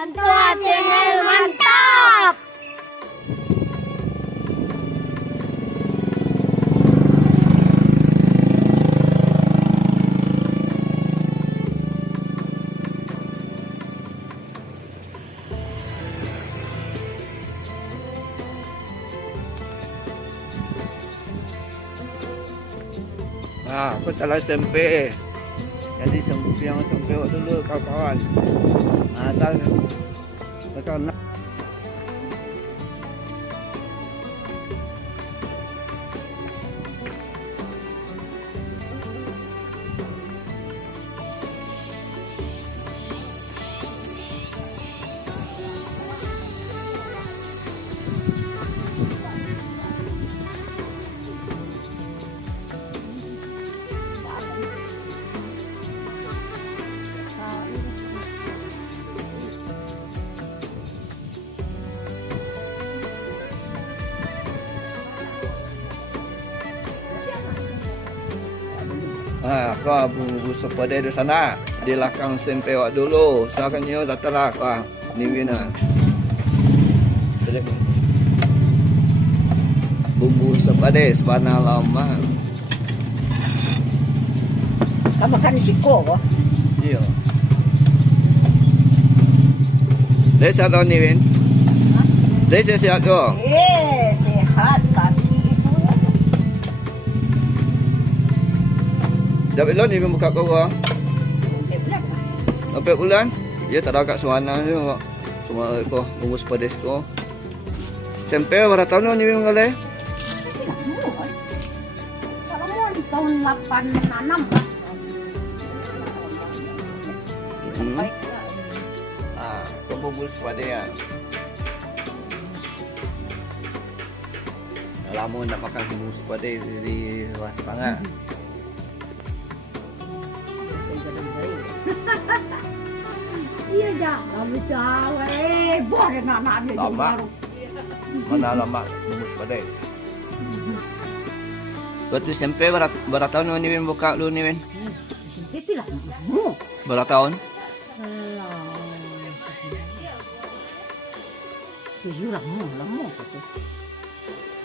Antua Channel mantap. Nah, aku salah tempe. Jadi yang tempe dulu kawan-kawan. Nah, tekan. Ah, kau bu sepeda di sana di belakang SMP awak dulu. Silakan you datanglah kau ni Wina. Bumbu sepeda sebana lama. Kamu makan siko kok? Iya. Desa tahun ni Win. Desa sihat tu. Sehat kaki itu. Dapat lo ni buka kau. Sampai bulan? Ya tak ada kat suana je. Cuma kau bumbu sepeda tu. Sampai berapa tahun ni Win kali? Tahun 86 lah. Ah, kau bumbu sepeda ya. Lama nak makan bumbu sepeda di luar sepangat. Iya jangan bercawe. Boleh nak dia Lama. baru. Mana lama bumbu sepeda. Waktu SMP berapa tahun ni Win buka lu ni Win? Itu lah. Berapa tahun? Lama.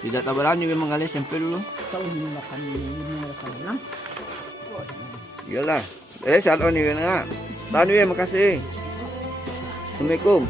Tidak tak berani Win mengalir SMP dulu. Tahun 86. Iyalah. Saat ni Win nak. Tahan Win, makasih. Assalamualaikum.